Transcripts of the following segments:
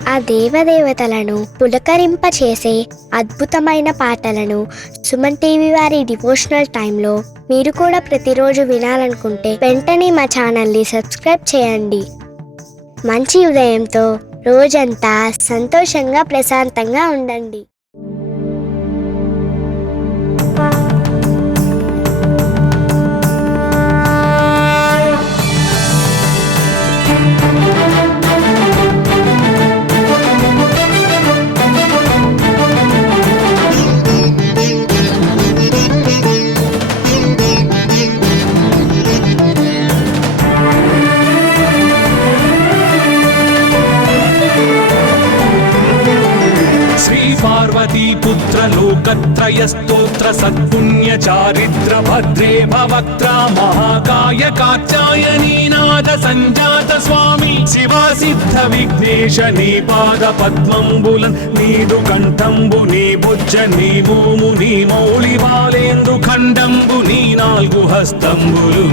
ఆ దేవదేవతలను పులకరింపచేసే అద్భుతమైన పాటలను సుమన్ టీవీ వారి డివోషనల్ టైంలో మీరు కూడా ప్రతిరోజు వినాలనుకుంటే వెంటనే మా ఛానల్ని సబ్స్క్రైబ్ చేయండి. మంచి ఉదయంతో రోజంతా సంతోషంగా ప్రశాంతంగా ఉండండి. पुत्र लोकत्रय स्तोत्र सत्पुण्य चारित्र भद्रे भवक्त्रा महाकाय कात्यायनी नाद संजात स्वामी शिवा सिद्ध विघ्नेश नी पाद पद्मंबुलन नीदु कंठंबु नी भुज नी भूमु नी मौली बालेंदु खंडंबु नी नाल्गु हस्तंबुलु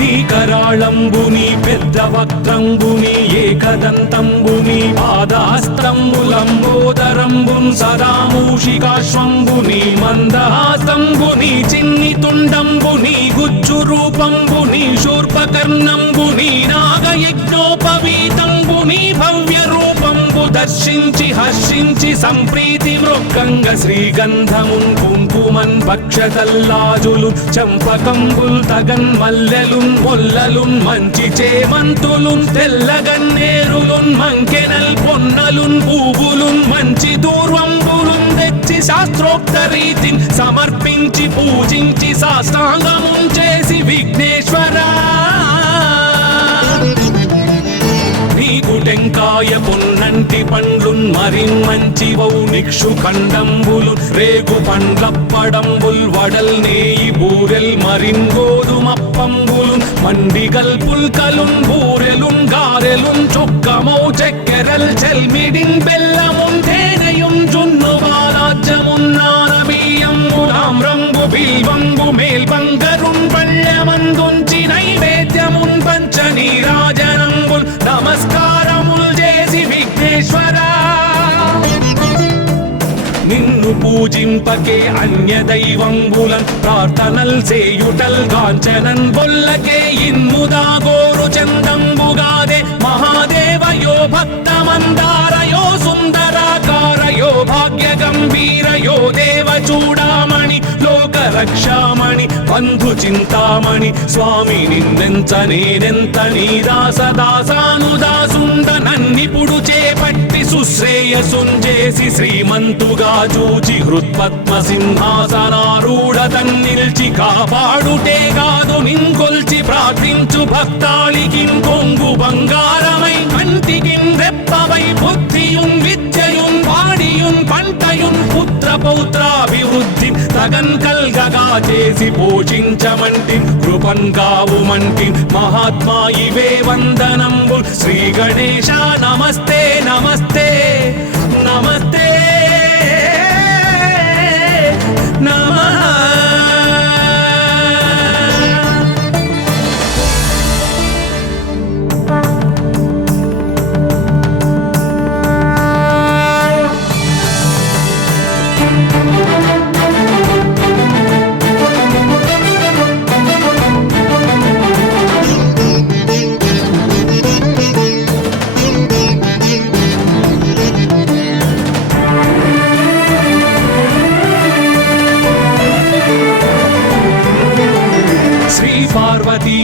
నీ కరాళంబుని పెద్ద వక్త్రంబుని ఏకదంతంబుని పాదహస్తంబులంబోదరంబున్ సదా మూషికాశ్వంబుని మందహాస్తంబుని చిన్ని తుండంబుని గుజ్జు రూపంబుని శూర్పకర్ణంబుని నాగయజ్ఞోపవీతంబుని భవ్య రూపంబు దర్శించి హర్షించి సంప్రీతి మృక్కంగ శ్రీగంధమున్ కుంకుమన్ పక్షతల్లాజులు చంపకంబుల్ తగన్ మల్లెలు మొల్లలున్ మంచి చేమంతులున్ తెల్లగన్నేరులున్ మంకెనల్ పొన్నలున్ పూవులున్ మంచి దూర్వంబులున్ తెచ్చి శాస్త్రోక్త రీతిని సమర్పించి పూజించి సాష్టాంగమున్ చేసి విఘ్నేశ్వరా టెంకాయ పొన్నంటి పండ్లున్ మరిన్ మంచివౌ నిక్షు ఖండంబులు రేగు పండ్లప్పడంబుల్ వడల్ నేయి బూరెల్ మరిన్ గోధుమప్పంబులు మండిగల్ పుల్కలున్ బూరెలున్ గారెలున్ చొక్కమౌ చెక్కెరల్ చెల్మిడిన్ బెల్లమున్ తేనెయున్ జున్ను బాలాజ్యమున్ నానబియ్యంబులాం రంగు బిల్వంబు మేల్బంగరున్ పళ్ళమందుంచి నైవేద్యమున్ పంచ నీరాజనంబుల్ నమస్కారముల్ చేసి విఘ్నేశ్వరా నిన్ను పూజింపకే అన్య దైవంబులన్ ప్రార్థనల్ చేయుటల్ కాంచనన్ బొల్లకే ఇన్ముదా గోరు చందంబుగాదే మహాదేవయో భక్తమందారయో సుందరాకారయో భాగ్య గంభీరయో దేవ చూడామణి లోక రక్షామణి బంధు చింతామణి స్వామి నిన్నెంత నేనెంత నీ దాసదాసానుదాసుండ నన్నిపుడు చేపట్టి సుశ్రేయసుంజేసి శ్రీమంతుగా చూచి హృత్పద్మ సింహాసనారూఢ తన్నిల్చి కాపాడుటే కాదు నింకొల్చి ప్రార్థించు భక్తాళికి కొంగు బంగారమై కంటికి రెప్పవై బుద్ధియున్ విద్యయున్ వాడియున్ పంటయున్ పుత్ర పౌత్రాభివృద్ధి తగన్ కల్గగా చేసి పోషించమంటి కృపన్ కావుమంటి మహాత్మా ఇవే వందనంబు శ్రీ గణేశ నమస్తే నమస్తే నమస్తే నమః.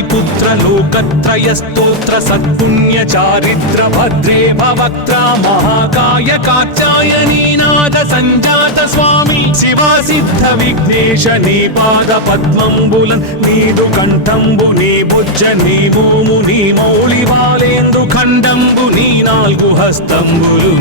पुत्र लोकत्रय स्तोत्र सत्पुण्य चारित्र भद्रे भवक्त्रा महाकाय कात्यायनी नाद संजात स्वामी शिवा सिद्ध विघ्नेश नी पाद पद्मंबुलन नीदु कंठंबु नी भुज नी भूमु नी मौली बालेंदु खंडंबु नी नाल्गु हस्तंबुलु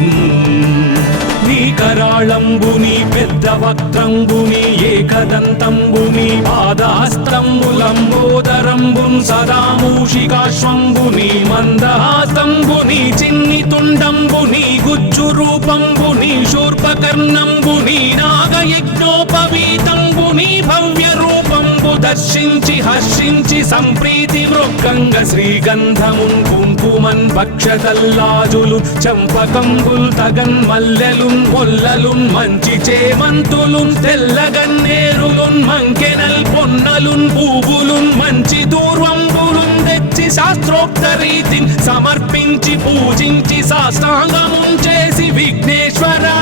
నీ కరాళంబుని పెద్ద వక్త్రంబుని ఏకదంతంబుని పాదహస్తంబులంబోదరంబున్ సదా మూషికాశ్వంబుని మందహాస్తంబుని చిన్ని తుండంబుని గుజ్జు రూపంబుని శూర్పకర్ణంబుని నాగయజ్ఞోపవీతంబుని భవ్య రూపంబు దర్శించి హర్షించి సంప్రీతి మృక్కంగ శ్రీగంధమున్ కుంకుమన్ భక్షతల్లాజులు చంపకంబుల్ తగన్ మల్లెలున్ మొల్లలున్ మంచి చేమంతులున్ తెల్లగన్నేరులున్ మంకెనల్ పొన్నలున్ పూవులున్ మంచి దూర్వంబులున్ తెచ్చి శాస్త్రోక్త రీతిని సమర్పించి పూజించి సాష్టాంగమున్ చేసి విఘ్నేశ్వరా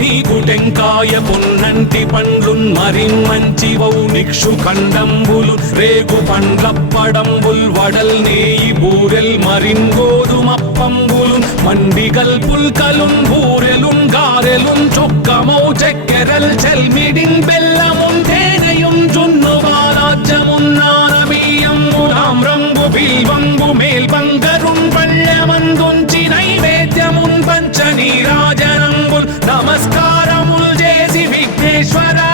నీకు టెంకాయ పొన్నంటి పండ్లున్ మరిన్ మంచివౌ నిక్షు ఖండంబులు రేగు పండ్లప్పడంబుల్ వడల్ నేయి బూరెల్ మరిన్ గోధుమప్పంబులు మండిగల్ పుల్కలున్ బూరెలున్ గారెలున్ చొక్కమౌ చెక్కెరల్ చెల్మిడిన్ బెల్లమున్ తేనెయున్ జున్ను బాలాజ్యమున్ నానమీయంబులాం రంగు బిల్వంగు మేల్బంగరున్ పళ్ళమందుంచి నైవేద్యమున్ పంచ నీరాజనంబుల్ నమస్కారముల్ చేసి విఘ్నేశ్వరా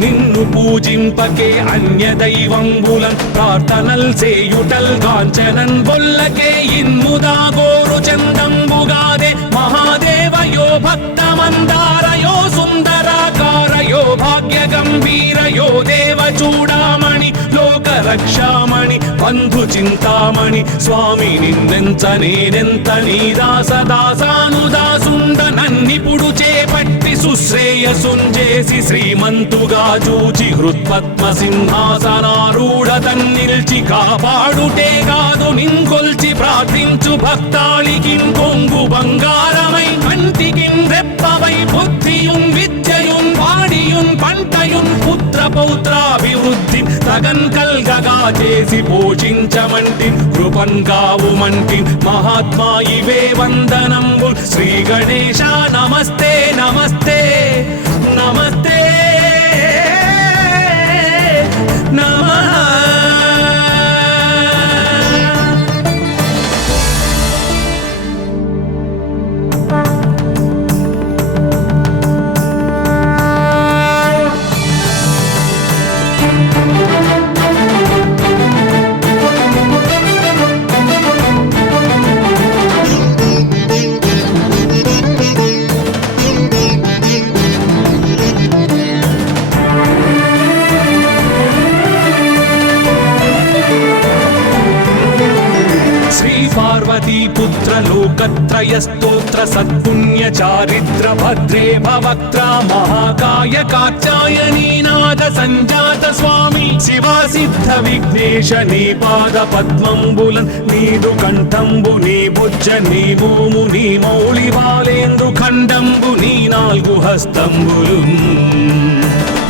నిన్ను పూజింపకే అన్య దైవంబులన్ ప్రార్థనల్ చేయుటల్ కాంచనన్ బొల్లకే ఇన్ముదా గోరు చందంబుగాదే మహాదేవయో భక్తమందారయో సుందరాకారయో భాగ్య గంభీరయో దేవ చూడామణి లోక రక్షామణి బంధు చింతామణి స్వామి నిన్నెంత నేనెంత నీ దాసదాసానుదాసుండ నన్నిపుడు చేపట్టి సుశ్రేయసుంజేసి శ్రీమంతుగా చూచి హృత్పద్మ సింహాసనారూఢ తన్నిల్చి కాపాడుటే కాదు నింకొల్చి ప్రార్థించు భక్తాళికిన్ కొంగు బంగారమై కంటికిన్ రెప్పవై బుద్ధియున్ విద్యయున్ వాడియున్ పంటయున్ పుత్ర పౌత్రాభివృద్ధి తగన్ కల్గగా చేసి పోషించమంటి కృపన్ కావుమంటి మహాత్మా ఇవే వందనంబు శ్రీ గణేశ నమస్తే నమస్తే నమస్తే నమః పార్వతీపుత్ర లోకత్రయ స్తోత్ర సత్పుణ్య చారిత్ర భద్రే భవక్త్ర మహాకాయ కాత్యాయనీనాథ సంజాత స్వామి శివా సిద్ధ విఘ్నేశ నీ పాద పద్మంబులన్ నీదు కంఠంబు నీ బుజ్జ నీ భూము నీ మౌళి బాలేందు ఖండంబు నీ నాల్గు హస్తంబులు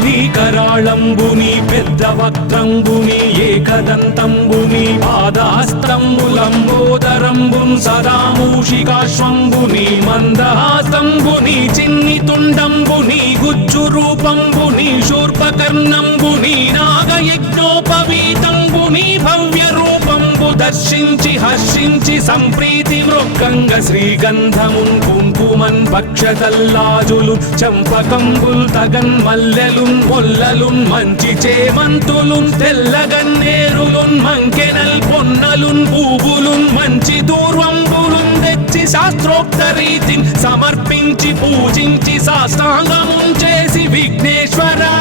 నీ కరాళంబు నీ పెద్ద వక్త్రంబు నీ ఏకదంతంబు నీ పాదహస్తంబులంబోదరంబున్ సదా మూషికాశ్వంబు నీ మందహాసంబు నీ చిన్ని తుండంబు నీ గుజ్జు రూపంబు నీ శూర్పకర్ణంబు నీ నాగయజ్ఞోపవీతంబు నీ భవ్య రూపంబు దర్శించి హర్షించి సంప్రీతి మృక్కంగ శ్రీగంధమున్ కుంకుమన్ భక్షతల్లాజులు చంపకంబుల్ తగన్ మల్లెలున్ మొల్లలున్ మంచి చేమంతులున్ తెల్లగన్నేరులున్ మంకెనల్ పొన్నలున్ పూవులున్ మంచి దూర్వంబులున్ తెచ్చి శాస్త్రోక్త రీతిని సమర్పించి పూజించి సాష్టాంగమున్ చేసి విఘ్నేశ్వరా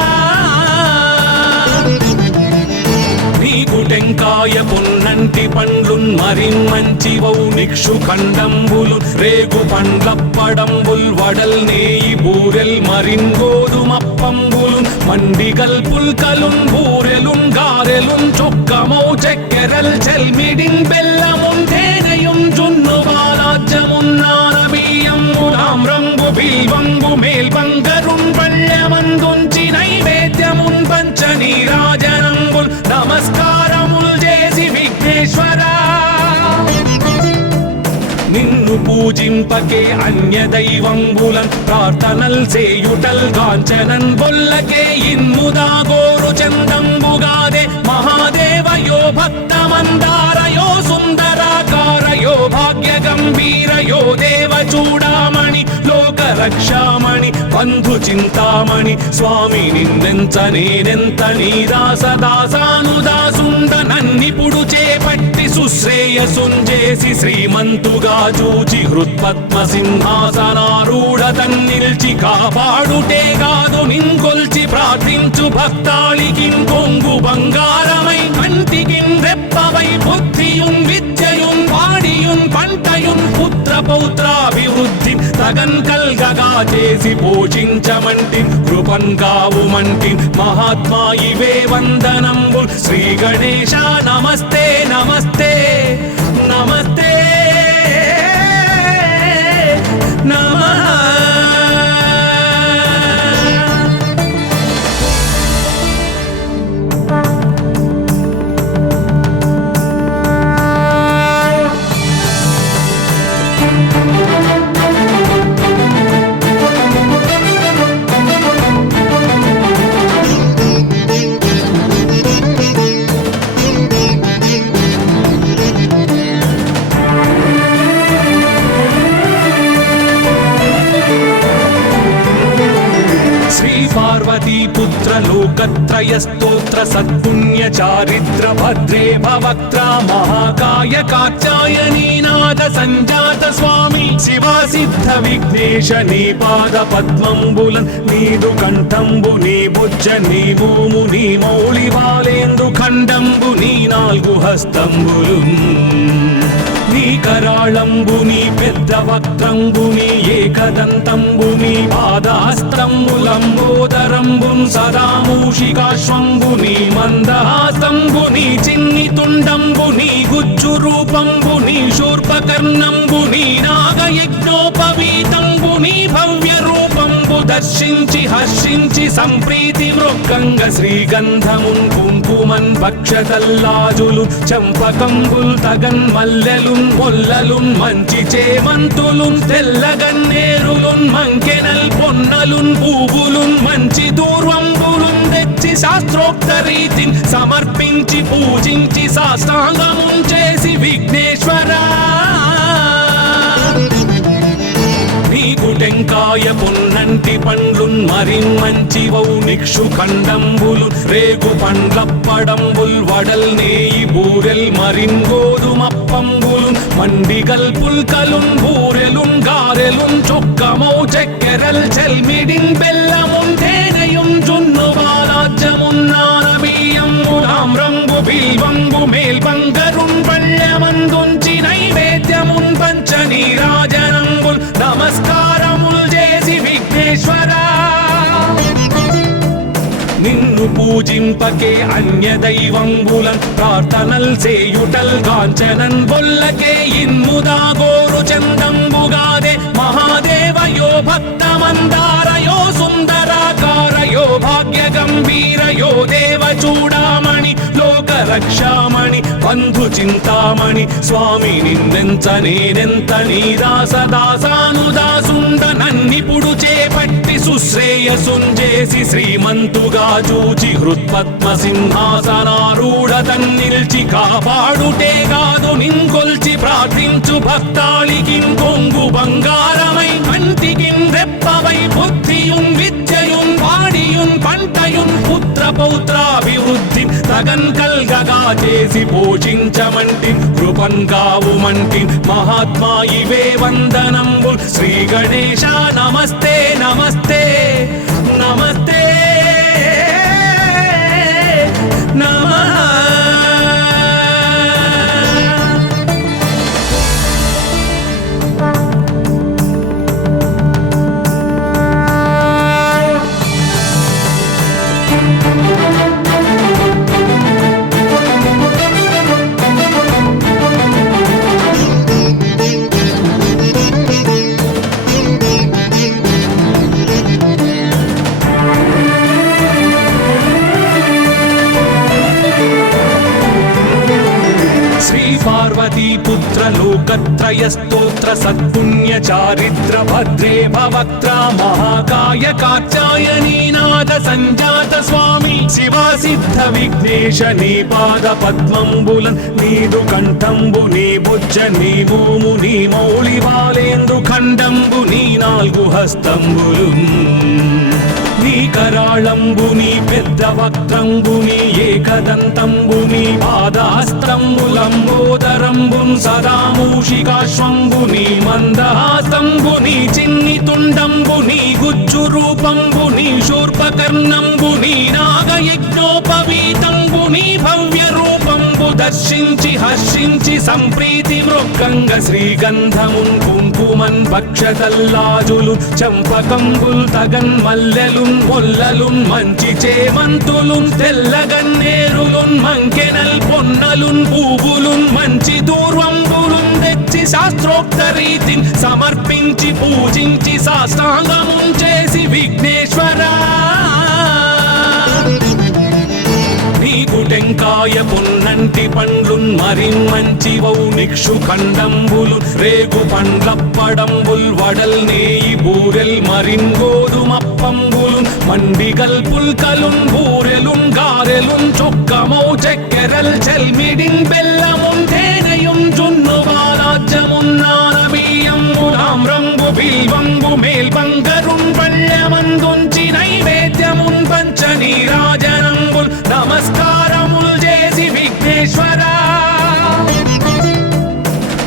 నీకు టెంకాయ పొన్నంటి పండ్లున్ మరిన్ మంచివౌ నిక్షు ఖండంబులు రేగు పండ్లప్పడంబుల్ వడల్ నేయి బూరెల్ మరిన్ గోధుమప్పంబులు మండిగల్ పుల్కలున్ బూరెలున్ గారెలున్ చొక్కమౌ చెక్కెరల్ చెల్మిడిన్ బెల్లమున్ తేనెయున్ జున్ను బాలాజ్యమున్ నానమీయంబులాం రంగు బిల్వంగు మేల్బంగరున్ పళ్ళమందుంచి నైవేద్యమున్ పంచ నీరాజనంబుల్ నమస్కారముల్ చేసి విఘ్నేశ్వరా నిన్ను పూజింపకే అన్య దైవంబులన్ ప్రార్థనల్ చేయుటల్ కాంచనన్ బొల్లకే ఇన్ముదా గోరు చందంబుగాదే మహాదేవయో భక్తమందారయో సుందరాకారయో భాగ్య గంభీరయో దేవ చూడామణి లోక రక్షామణి బంధు చింతామణి స్వామి నిన్నెంత నేనెంత నీ దాసదాసానుదాసుండ నన్నిపుడు చేపట్టి సుశ్రేయసుంజేసి శ్రీమంతుగా చూచి హృత్పద్మ సింహాసనారూఢ తన్నిల్చి కాపాడుటే కాదు నింకొల్చి ప్రార్థించు భక్తాళికిన్ కొంగు బంగారం పౌత్రాభివృద్ధి తగన్ కల్గగా చేసి పోషించమంటి కృపన్ కావుమంటి మహాత్మా ఇవే వందనంబుల్ శ్రీ గణేశ నమస్తే నమస్తే నమస్తే నమః. पार्वतीपुत्र लोकत्रयस्तोत्र सत्पुण्य चारित्र भद्रे भवक्त्रा महाकाय कात्यायनीनाथ संजात स्वामी शिवा सिद्ध विघ्नेश नी पाद पद्मंबुलन् नीदु कंठंबु नी बुज्ज नी भूमु नी मौळि बालेंदु खंडंबु नी नाल्गु हस्तंबुलुन् నీ కరాళంబుని పెద్ద వక్త్రంబుని ఏకదంతంబుని పాదహస్తంబులంబోదరంబున్ సదా మూషికాశ్వంబుని మందహాసంబుని చిన్ని తుండంబుని గుజ్జు రూపంబుని శూర్పకర్ణంబుని నాగయజ్ఞోపవీతంబుని భవ్య రూపంబు దర్శించి హర్షించి సంప్రీతి మృక్కంగ శ్రీగంధమున్ కుంకుమన్ భక్షతల్లాజులు చంపకంబుల్ తగన్ మల్లెలున్ మొల్లలున్ మంచి చేమంతులున్ తెల్లగన్నేరులున్ మంకెనల్ పొన్నలున్ పూవులున్ మంచి దూర్వంబులున్ తెచ్చి శాస్త్రోక్త రీతిని సమర్పించి పూజించి సాష్టాంగమున్ చేసి విఘ్నేశ్వరా నీకు టెంకాయ పొన్నంటి పండ్లున్ మరిన్ మంచివౌ నిక్షు ఖండంబులు రేగు పండ్లప్పడంబుల్ వడల్ నేయి బూరెల్ మరిన్ గోధుమప్పంబులు మండిగల్ పుల్కలున్ బూరెలున్ గారెలున్ చొక్కమౌ చెక్కెరల్ చెల్మిడిన్ బెల్లమున్ తేనెయున్ జున్ను బాలాజ్యమున్ నానబియ్యంబు తామ్రంబు బిల్వంబు మేల్బంగరున్ పళ్ళెమందుంచి నైవేద్యమున్ పంచ నీరాజనంబుల్ నమస్కారముల్ చేసి విఘ్నేశ్వరా నిన్ను పూజింపకే అన్య దైవంబులన్ ప్రార్థనల్ సేయుటల్ కాంచనన్ బొల్లకే ఇన్ముదా గోరు చందంబుగాదే మహాదేవయో భక్తమందారయో సుందరాకారయో భాగ్య గంభీరయో దేవ చూడామణి లోక రక్షామణి బంధు చింతామణి స్వామి నిన్నెంత నేనెంత నీ దాసదాసానుదాసుండ నన్నిపుడు చేపట్టి సుశ్రేయసుంజేసి శ్రీమంతుగా చూచి హృత్పద్మ సింహాసనారూఢ తన్నిల్చి కాపాడుటే కాదు నింకొల్చి ప్రార్థించు భక్తాళికిన్ కొంగు బంగారమై కంటికిన్ రెప్పవై బుద్ధియున్ విద్యయున్ వాడియున్ పంటయున్ పుత్ర పౌత్రాభివృద్ధి తగన్ కల్గగా చేసి పోషించమంటి కృపన్ కావుమంటి మహాత్మా ఇవే వందనంబుల్ శ్రీ గణేశ నమస్తే నమస్తే నమస్తే నమః. पार्वतीपुत्र लोकत्रयस्तोत्र सत्पुण्य चारित्र भद्रे भवक्त्रा महाकाय कात्यायनीनाथ संजात स्वामी शिवा सिद्ध विघ्नेश नी पाद पद्मंबुलन् नीदु कंठंबु नी बुज्ज नी भूमु नी मौळि बालेंदु खंडंबु नी नाल्गु हस्तंबुलुन् నీ కరాళంబుని పెద్ద వక్త్రంబుని ఏకదంతంబుని పాదహస్తంబులంబోదరంబున్ సదా మూషికాశ్వంబుని మందహాసంబుని చిన్ని తుండంబుని గుజ్జు రూపంబుని శూర్పకర్ణంబుని నాగయజ్ఞోపవీతంబుని భవ్య రూపంబు దర్శించి హర్షించి సంప్రీతి మృక్కంగ శ్రీగంధమున్ కుంకుమన్ భక్షతల్లాజులు చంపకంబుల్ తగన్ మల్లెలున్ మొల్లలున్ మంచి చేమంతులున్ తెల్లగన్నేరులున్ మంకెనల్ పొన్నలున్ పూవులున్ మంచి దూర్వంబులున్ తెచ్చి శాస్త్రోక్త రీతిని సమర్పించి పూజించి సాష్టాంగమున్ చేసి విఘ్నేశ్వరా నీకు టెంకాయ పొన్నంటి పండ్లున్ మరిన్మంచివౌ నిక్షు ఖండంబులు రేగు పండ్లప్పడంబుల్ వడల్ నేయి బూరెల్ మరిన్ గోధుమప్పంబులు మండిగల్ పుల్కలున్ బూరెలున్ గారెలున్ చొక్కమౌ చెక్కెరల్ చెల్మిడిన్ బెల్లమున్ తేనెయున్ జున్ను వారాజ్యమున్ నానబియ్యంబులాం రంగు బిల్వంబు మేల్బంగరున్ పళ్ళమందుంచి నైవేద్యమున్ పంచ నీరాజనంబుల్ నమస్కారముల్ చేసి విఘ్నేశ్వరా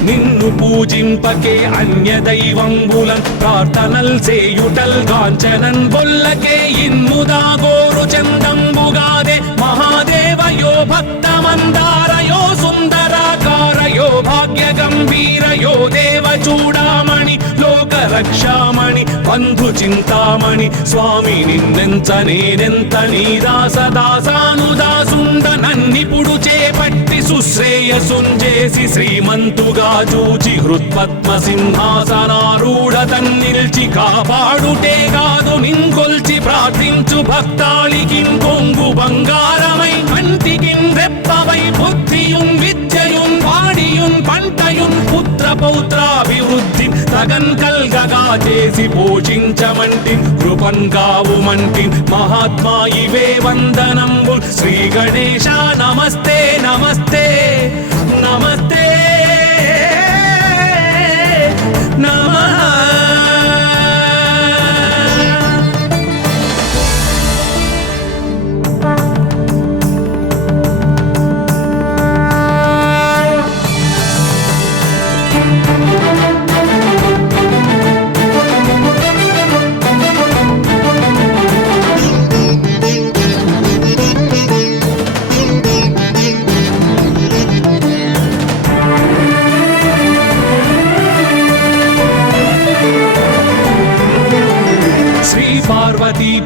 నిన్ను పూజింపకే అన్య దైవంబులన్ ప్రార్థనల్ సేయుటల్ కాంచనన్ బొల్లకే ఇన్ముదా గోరు చందంబుగాదే మహాదేవయో భక్తమందారయో సుందరాకారయో భాగ్య గంభీరయో దేవ చూడామణి లోక రక్షామణి బంధు చింతామణి స్వామి నిన్నెంత నేనెంత నీ దాసదాసానుదాసుండ నన్నిపుడు చేపట్టి సుశ్రేయసుంజేసి శ్రీమంతుగా చూచి హృత్పద్మ సింహాసనారూఢ తన్నిల్చి కాపాడుటే కాదు నింకొల్చి ప్రార్థించు భక్తాళికిన్ కొంగు బంగారమై కంటికిన్ రెప్పవై బుద్ధియున్ విద్యయున్ వాడియున్ పంటయున్ పుత్ర పౌత్రాభివృద్ధి తగన్ కల్గగా చేసి పోషించమంటి కృపన్ కావుమంటి మహాత్మా ఇవే వందనంబు శ్రీ గణేశ నమస్తే నమస్తే నమస్తే నమః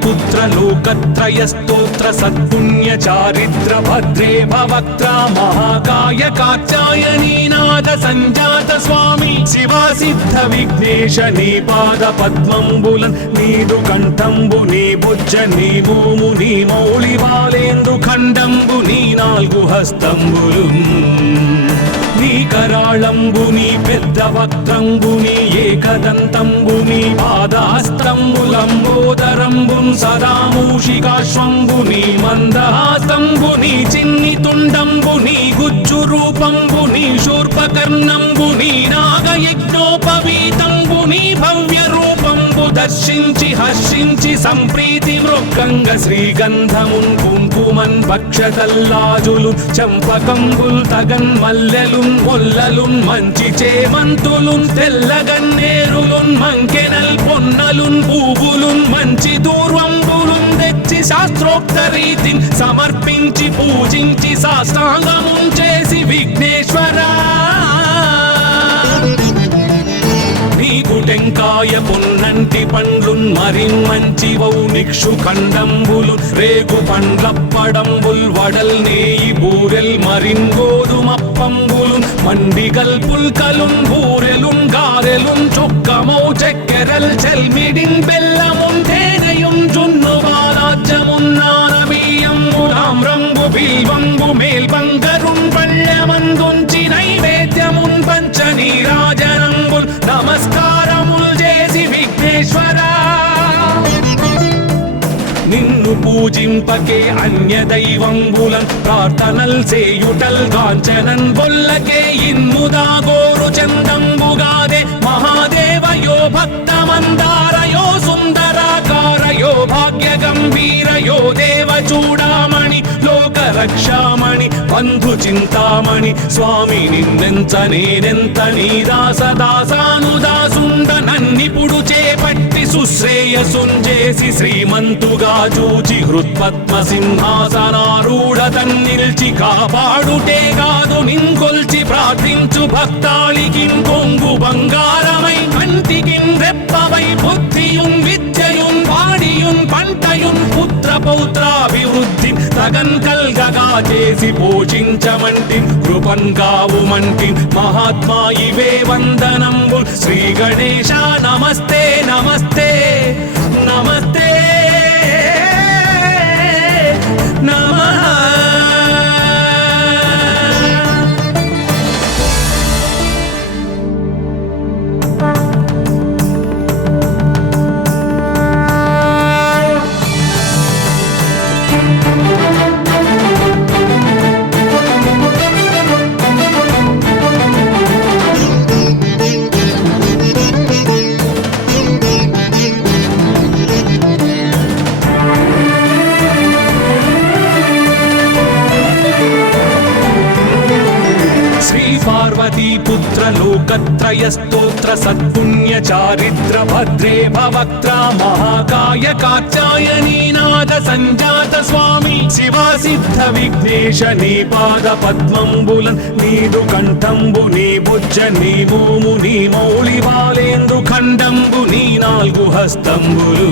పుత్ర లోకత్రయ స్తోత్ర సత్పుణ్య చారిత్ర భద్రే భవక్త్ర మహాకాయ కాచాయనీనాద సంజాత స్వామి శివా సిద్ధ విఘ్నేశ నీ పాద పద్మంబులన్ నీదు కంఠంబు నీ బుజ్జ నీ భూము నీ మౌళి బాలేందు ఖండంబు నీ నాలుగు హస్తంబులు నీ కరాళంబు నీ పెద్ద వక్త్రంబు నీ ఏకదంతంబు నీ పాదహస్తంబులంబోదరంబు సదా మూషికాశ్వంబు నీ మందహాసంబు నీ చిన్ని తుండంబు నీ గుజ్జు రూపంబు నీ శూర్పకర్ణంబు నీ నాగయజ్ఞోపవీతంబు నీ భవ్య రూపంబు దర్శించి హర్షించి సంప్రీతి మృక్కంగ శ్రీగంధమున్ కుంకుమన్ భక్షతల్లాజులు చంపకంబుల్ తగన్ మల్లెలున్ మొల్లలున్ మంచి చేమంతులున్ తెల్లగన్నేరులున్ మంకెనల్ పొన్నలున్ పూవులున్ మంచి దూర్వంబులున్ తెచ్చి శాస్త్రోక్త రీతిని సమర్పించి పూజించి సాష్టాంగమున్ చేసి విఘ్నేశ్వరా నీకు టెంకాయ పొన్నంటి పండ్లున్ మరిన్మంచివౌ నిక్షు ఖండంబులు రేగు పండ్లప్పడంబుల్ వడల్ నేయి బూరెల్ మరిన్ గోధుమప్పంబులు మండిగల్ పుల్కలున్ బూరెలున్ గారెలున్ చొక్కమౌ చెక్కెరల్ చెల్మిడిన్ బెల్లమున్ తేనెయున్ జున్ను వారాజ్యమున్ నానబియ్యంబులాం రంగు బిల్వంబు మేల్బంగరున్ పళ్ళమందుంచి నైవేద్యమున్ పంచ నీరాజనంబుల్ నమస్కారముల్ చేసి విఘ్నేశ్వరా నిన్ను పూజింపకే అన్య దైవంబులన్ ప్రార్థనల్ సేయుటల్ కాంచనన్ బొల్లకే ఇన్ముదా గోరు చందంబుగాదే మహాదేవయో భక్తమందారయో సుందరాకారయో భాగ్య గంభీరయో దేవ చూడామణి లోక రక్షామణి బంధు చింతామణి స్వామి నిన్నెంత నేనెంత నీ దాసదాసానుదాసుండ నన్నిపుడు చేపట్టి సుశ్రేయసుంజేసి శ్రీమంతుగా చూచి హృత్పద్మ సింహాసనారూఢతన్ నిల్చి కాపాడుటే కాదు నింకొల్చి ప్రార్థించు భక్తాళికి కొంగు బంగారమై కంటికి రెప్పవై బుద్ధియున్ విద్యయున్ వాడియున్ పంటయున్ పుత్ర పౌత్రాభివృద్ధి తగన్ కల్గగా చేసి పోషించమంటి కృపన్ కావుమంటి మహాత్మా ఇవే వందనంబు శ్రీ గణేశ నమస్తే నమస్తే నమస్తే నమః. पार्वतीपुत्र लोकत्रय स्तोत्र सत्पुण्य चारिद्र भद्रे भवक्त्रा महाकाय कात्यायनी नाद संजात स्वामी शिवा सिद्ध विघ्नेश नी पाद पद्मंबुलन नीदु कंठंबु नी भुज नी भूमु नी मौళి బాలేందు ఖండంబు నీ నాలుగు హస్తంబులు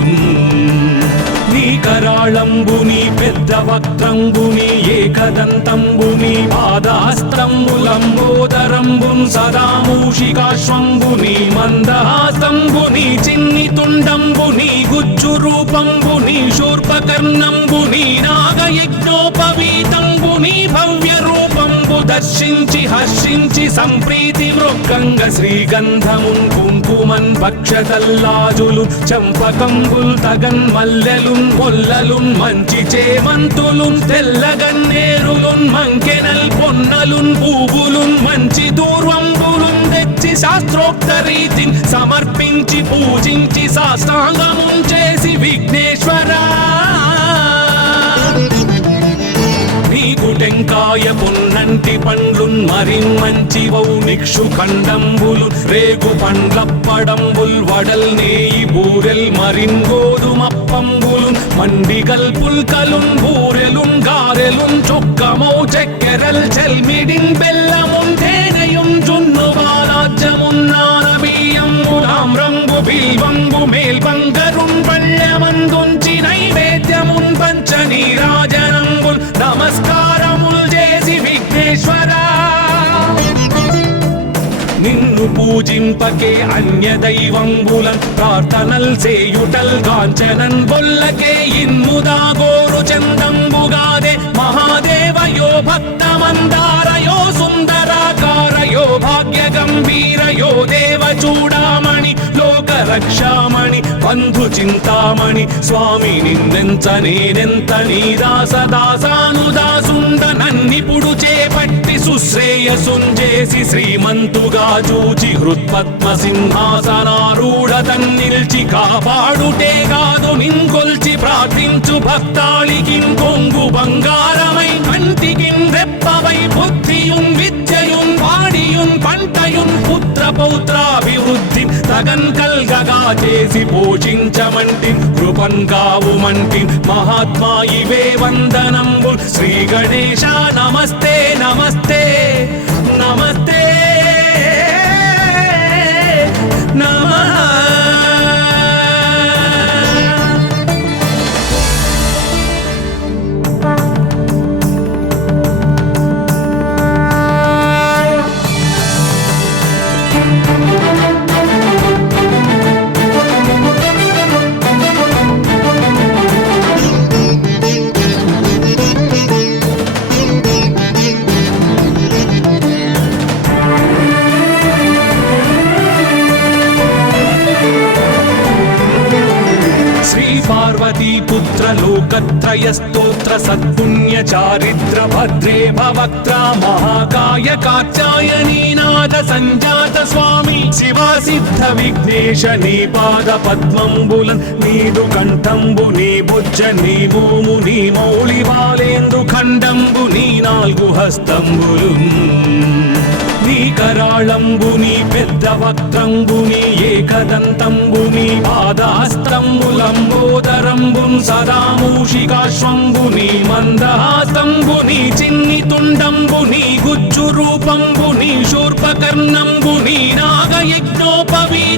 నీ కరాళంబు నీ పెద్ద వక్త్రంబు నీ ఏకదంతంబు నీ పాదహస్తంబులంబోదరంబున్ సదా మూషికాశ్వంబు నీ మందహాసంబు నీ చిన్ని తుండంబు నీ గుజ్జు రూపంబు నీ శూర్పకర్ణంబు నీ నాగయజ్ఞోపవీతంబు నీ భవ్య రూపంబు దర్శించి హర్షించి సంప్రీతి మృక్కంగ శ్రీగంధమున్ కుంకుమన్ భక్షతల్లాజులు చంపకంబుల్ తగన్ మల్లెలున్ మొల్లలున్ మంచి చేమంతులున్ తెల్లగన్నేరులున్ మంకెనల్ పొన్నలున్ పూవులున్ మంచి దూర్వంబులున్ తెచ్చి శాస్త్రోక్త రీతిని సమర్పించి పూజించి సాష్టాంగమున్ చేసి విఘ్నేశ్వరా నీకు టెంకాయ పొన్నంటి పండ్లున్ మరిన్ మంచి వౌ నిక్షు ఖండంబులు రేగు పండ్లప్పడంబుల్ వడల్ నేయి బూరెల్ మరిన్ గోధుమప్పంబులు మండిగల్ పుల్కలున్ బూరెలున్ గారెలున్ చొక్కమౌ చెక్కెరల్ చెల్మిడిన్ బెల్లమున్ తేనెయున్ జున్ను బాలాజ్యమున్ నానబియ్యంబు తామ్రంబు బిల్వంబు మేల్బంగరున్ పళ్ళమందుంచి నైవేద్యమున్ పంచనీరాజనంబుల్ నమస్కారముల్ చేసి విఘ్నేశ్వరా నిన్ను పూజింపకే అన్య దైవంబులన్ ప్రార్థనల్ చేయుటల్ కాంచనన్ బొల్లకే ఇన్ముదా గోరు చందంబుగాదే మహాదేవయో భక్తమందారయో సుందరాకారయో భాగ్య గంభీరయో దేవ చూడామణి లోక రక్షామణి బంధు చింతామణి స్వామి నిన్నెంత నేనెంత నీ దాసదాసానుదాసుండ నన్నిపుడు చేపట్టి సుశ్రేయసుంజేసి శ్రీమంతుగా చూచి హృత్పద్మ సింహాసనారూఢతన్ నిల్చి కాపాడుటే కాదు నింకొల్చి ప్రార్థించు భక్తాళికి కొంగు బంగారమై కంటికి రెప్పవై బుద్ధియున్ విద్యయున్ వాడియున్ పంటయున్ పుత్ర పౌత్రాభివృద్ధి తగన్ కల్గగా చేసి పోషించమంటి కృపన్ కావుమంటి మహాత్మా ఇవే వందనంబు శ్రీ గణేశ నమస్తే నమస్తే నమస్తే నమః. पार्वतीपुत्र लोकत्रय स्तोत्र सत्पुण्य चारिद्र भद्रे भवक्त्रा महाकाय कात्यायनी नाद संजात स्वामी शिवा सिद्ध विघ्नेश नी पाद पद्मंबुलन नीदु कंठंबु नी भुज नी भूमु नी मौళి బాలేందు ఖండంబు నీ నాలుగు హస్తంబులు నీ కరాళంబుని పెద్ద వక్త్రంబుని ఏకదంతంబుని పాదాస్తంబులంబోదరంబున్ సదా మూషికాశ్వంబుని మందహాస్తంబుని చిన్ని తుండంబుని గుజ్జు రూపంబుని శూర్పకర్ణంబుని నాగయజ్ఞోపవీతంబుని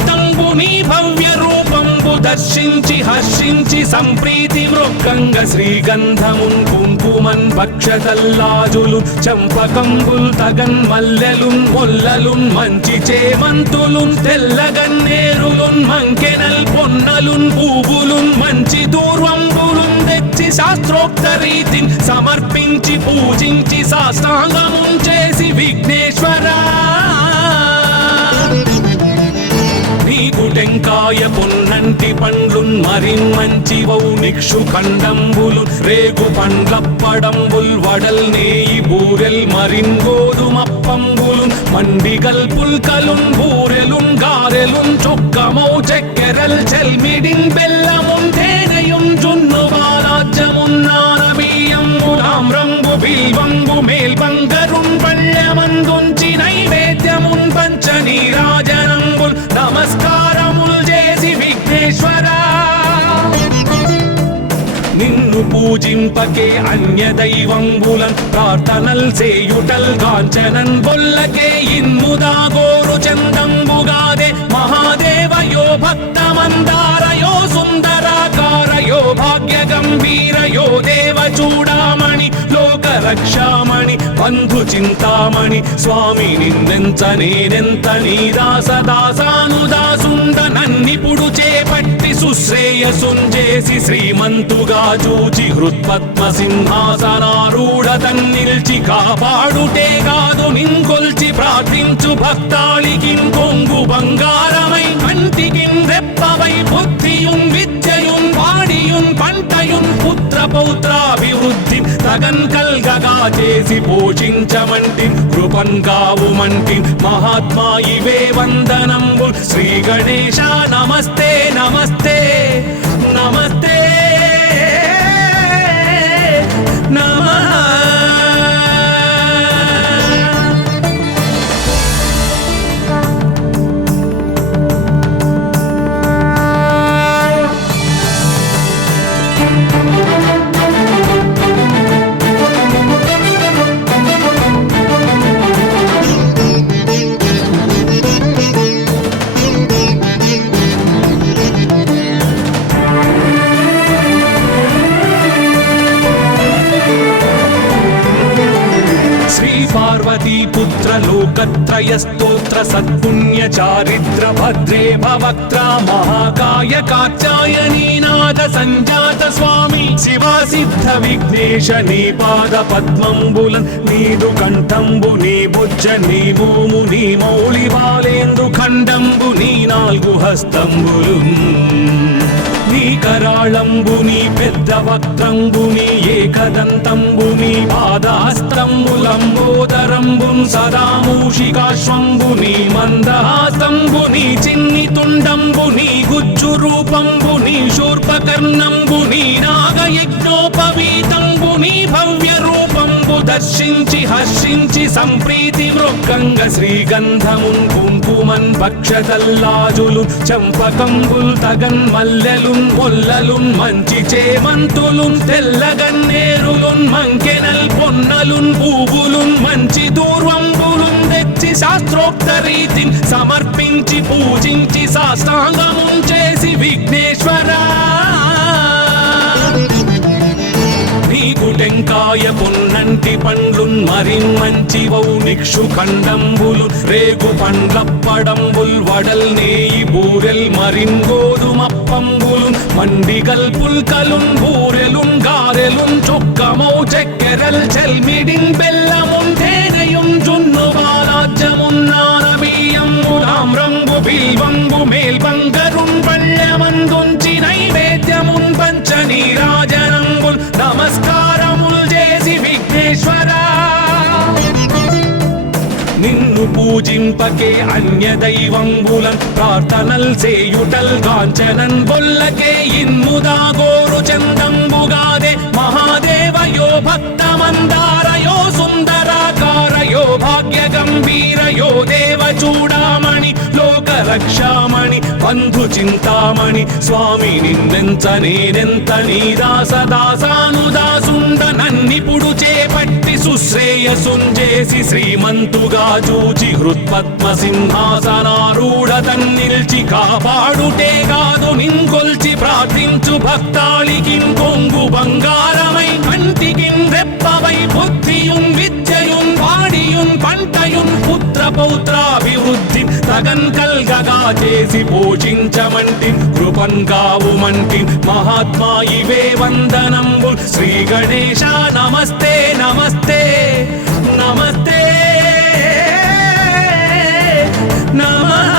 భవ్య రూపంబు దర్శించి హర్షించి సంప్రీతి మృక్కంగ శ్రీగంధమున్ కుంకుమన్ భక్షతల్లాజులు చంపకంబుల్ తగన్ మల్లెలున్ మొల్లలున్ మంచి చేమంతులున్ తెల్లగన్నేరులున్ మంకెనల్ పొన్నలున్ పూవులున్ మంచి దూర్వంబులున్ తెచ్చి శాస్త్రోక్త రీతిని సమర్పించి పూజించి సాష్టాంగమున్ చేసి విఘ్నేశ్వరా నీకు టెంకాయ పొన్నంటి పండ్లున్ మరిన్ మంచివౌ నిక్షు ఖండంబులు రేగు పండ్లప్పడంబుల్ వడల్ నేయి బూరెల్ మరిన్ గోధుమప్పంబులు మండిగల్ పుల్కలున్ బూరెలున్ గారెలున్ చొక్కమౌ చెక్కెరల్ చెల్మిడిన్ బెల్లమున్ తేనెయున్ జున్ను బాలాజ్యమున్ నానబియ్యంబులామ్రంబు బిల్వంబు మేల్బంగరున్ పళ్ళమందుంచి నైవేద్యమున్ పంచ నీరాజనంబుల్ నమస్కారముల్ చేసి విఘ్నేశ్వరా నిన్ను పూజింపకే అన్య దైవంబులన్ ప్రార్థనల్ సేయుటల్ కాంచనన్ బొల్లకే ఇన్ముదా గోరు చందంబుగాదే మహాదేవయో భక్తమందారయో సుందరాకారయో భాగ్య గంభీరయో దేవ చూడామణి లోక రక్షామణి బంధు చింతామణి స్వామి నిన్నెంత నేనెంత నీ దాసదాసానుదాసుండ నన్నిపుడు చేపట్టి సుశ్రేయసుంజేసి శ్రీమంతుగా చూచి హృత్పద్మ సింహాసనారూఢ తన్నిల్చి కాపాడుటే కాదు నింకొల్చి ప్రార్థించు భక్తాళికి కొంగు బంగారమై కంటికిన్ రెప్పవై బుద్ధియున్ విద్యయున్ వాడియున్ పంటయున్ పుత్ర పౌత్రాభివృద్ధి తగన్ కల్గగా చేసి పోషించమంటి కృపన్ కావుమంటి మహాత్మా ఇవే వందనంబు శ్రీ గణేశ నమస్తే నమస్తే నమస్తే నమః पुत्र लोकत्रय स्तोत्र सत्पुण्य चारिद्र भद्रे भवक्त्रा महाकाय कात्यायनी नाद संजात स्वामी शिवा सिद्ध विघ्नेश नी पाद पद्मंबुलन नीदु कंठंबु नी बुज्ज नी भूमु नी मौళి బాలేందు ఖండంబు నీ నాలుగు హస్తంబులున్ నీ కరాళంబుని పెద్ద వక్త్రంబుని ఏకదంతంబుని పాదాస్తంబులంబోదరంబున్ సదా మూషికాశ్వంబుని మందహాసంబుని చిన్ని తుండంబుని గుజ్జు రూపంబుని శూర్పకర్ణంబుని నాగయజ్ఞోపవీతంబుని భవ్య రూపంబు దర్శించి హర్షించి సంప్రీతి మృక్కంగ శ్రీగంధమున్ కుంకుమన్ భక్షతల్లాజులు చంపకంబుల్ తగన్ మల్లెలున్ మొల్లలున్ మంచి చేమంతులున్ తెల్లగన్నేరులున్ మంకెనల్ పొన్నలున్ పూవులున్ మంచి దూర్వంబులున్ తెచ్చి శాస్త్రోక్త రీతిని సమర్పించి పూజించి సాష్టాంగమున్ చేసి విఘ్నేశ్వరా నీకు టెంకాయ పొన్నంటి పండ్లున్ మరిన్ మంచివౌ నిక్షు ఖండంబులు రేగు పండ్లప్పడంబుల్ వడల్ నేయి బూరెల్ మరిన్ గోధుమప్పంబులు మండిగల్ పుల్కలున్ బూరెలున్ గారెలున్ చొక్కమౌ చెక్కెరల్ చెల్మిడిన్ బెల్లమున్ తేనెయున్ జున్ను బాలాజ్యమున్ నానబియ్యంబులామ్రంబు బిల్వంబు మేల్బంగరున్ పళ్ళమందుంచి నైవేద్యమున్ పంచ నీరాజనంబుల్ నమస్కారముల్ చేసి విఘ్నేశ్వరా నిన్ను పూజింపకే అన్య దైవంబులన్ ప్రార్థనల్ సేయుటల్ కాంచనన్ బొల్లకే ఇన్ముదా గోరు చందంబుగాదే మహాదేవయో భక్తమందారయో సుందరాకారయో భాగ్య గంభీరయో రక్షామణి బంధు చింతామణి స్వామి నిన్నెంత నేనెంత నీ దాసదాసానుదాసుండ నన్నిపుడు చేపట్టి సుశ్రేయసుంజేసి శ్రీమంతుగా చూచి హృత్పద్మ సింహాసనారూఢ తన్నిల్చి కాపాడుటే కాదు నిన్కొల్చి ప్రార్థించు భక్తాళికి కొంగు బంగారమై కంటికి రెప్పవై బుద్ధియున్ విద్యయున్ వాడియున్ పంటయున్ పుత్ర పౌత్రాభివృద్ధి తగన్ కల్గగా చేసి పోషించమంటి కృపన్ కావుమంటి మహాత్మా ఇవే వందనంబు శ్రీ గణేశ నమస్తే నమస్తే నమస్తే నమః.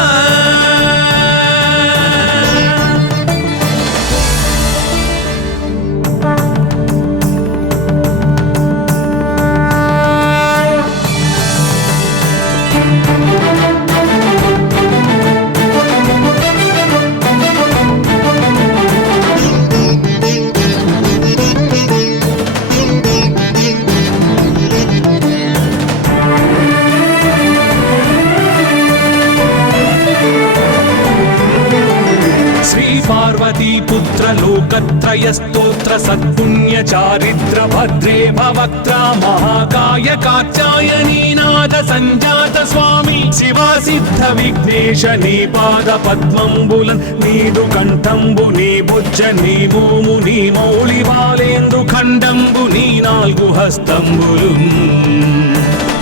పార్వతీ పుత్ర లోకత్రయ స్తోత్ర సత్పుణ్య చారిత్ర భద్రే భవక్త్ర మహాకాయ కాత్యాయనీనాథ సంజాత స్వామి శివా సిద్ధ విఘ్నేశ నీ పాద పద్మంబులన్ నీదు కంఠంబు నీ బుజ్జ నీ భూము నీ మౌళి బాలేందు ఖండంబు నీ నాలుగు హస్తంబులు